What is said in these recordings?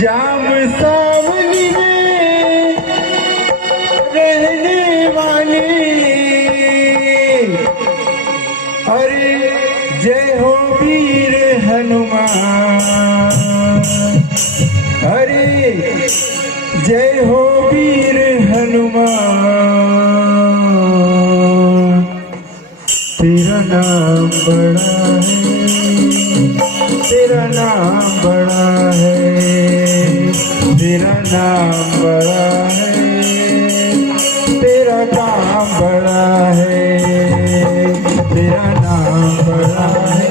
जाम सावली में रहने वाले, अरे जय हो वीर हनुमान, अरे जय हो वीर हनुमान। तेरा नाम बड़ा है, तेरा नाम बड़ा है, तेरा नाम बड़ा है, तेरा काम बड़ा है, तेरा नाम बड़ा है,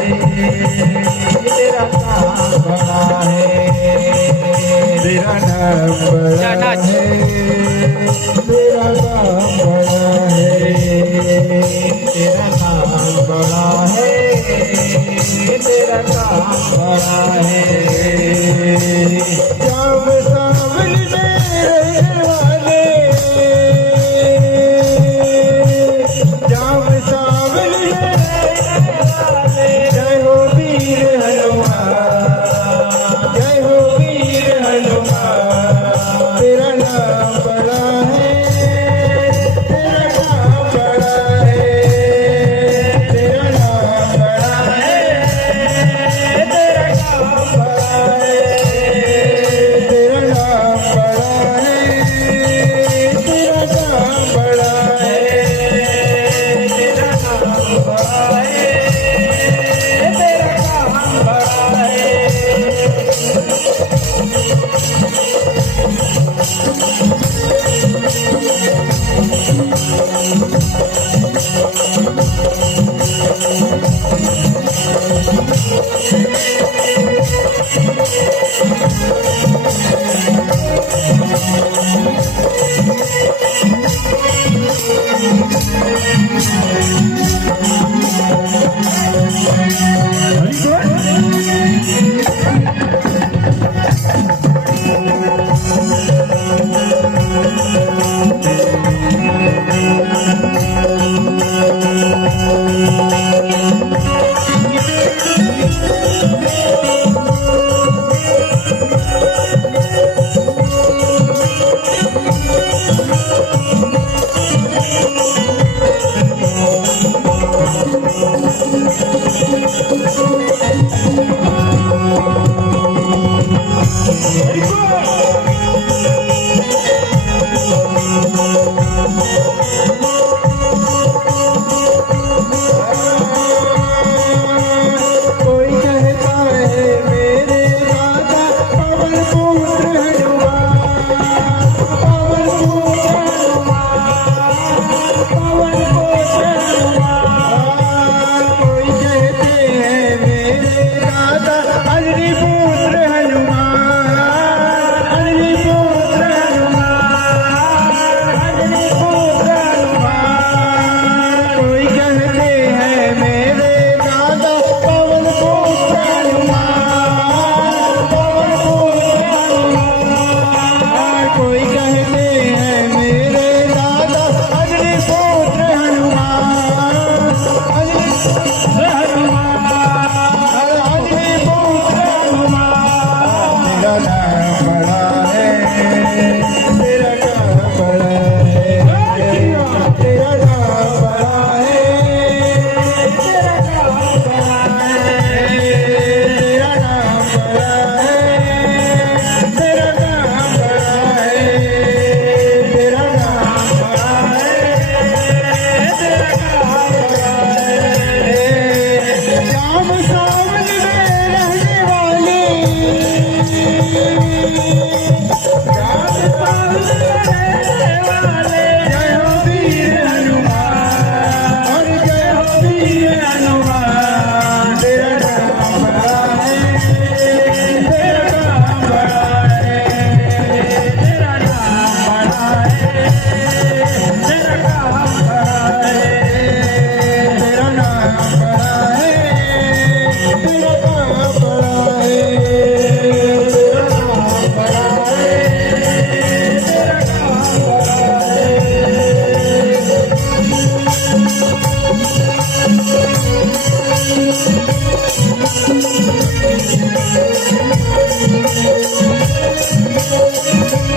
तेरा काम बड़ा है, तेरा नाम बड़ा है, तेरा काम बड़ा है, तेरा नाम बड़ा है, तेरा काम बड़ा है। जाम सावली में रहने वाले, जाम सावली में रहने वाले, जय हो वीर हनुमान, जय हो वीर हनुमान। तेरा नाम बड़ा है, तेरा नाम बड़ा है, तेरा नाम बड़ा है, तेरा काम बड़ा है, तेरा नाम बड़ा है, तेरा काम बड़ा है, तेरा नाम बड़ा है, तेरा काम बड़ा है। कोई कहता है मेरे राजा पवन पुत्र हनुमान, पवन पुत्र हनुमान, पवन पुत्र हनुमान। कोई कहते हैं मेरे राजा अंजनी पुत्र हनुमान, अंजनी पुत्र हनुमान, अंजनी पुत्र हनुमान। कोई कहते हैं मेरे राजा पवन पुत्र हनुमान, पवन पुत्र हनुमान। कोई कहते हैं मेरे राजा अंजनी पुत्र हनुमान, अंजनी पुत्र हनुमान, अंजनी पुत्र हनुमान। तेरा नाम बड़ा है, तेरा काम बड़ा है, तेरा नाम बड़ा है, तेरा काम बड़ा है, तेरा नाम बड़ा है, तेरा काम बड़ा है, तेरा नाम बड़ा है, तेरा काम बड़ा है। जाम सावली में रहने वाले, जाम सावली में रहने वाले, जय हो वीर हनुमान, और जय हो वीर हनुमान। तेरा नाम बड़ा है, तेरा काम बड़ा है, तेरा नाम बड़ा है, तेरा काम बड़ा है, तेरा नाम बड़ा है, तेरा काम बड़ा है, तेरा नाम बड़ा है, तेरा काम बड़ा है।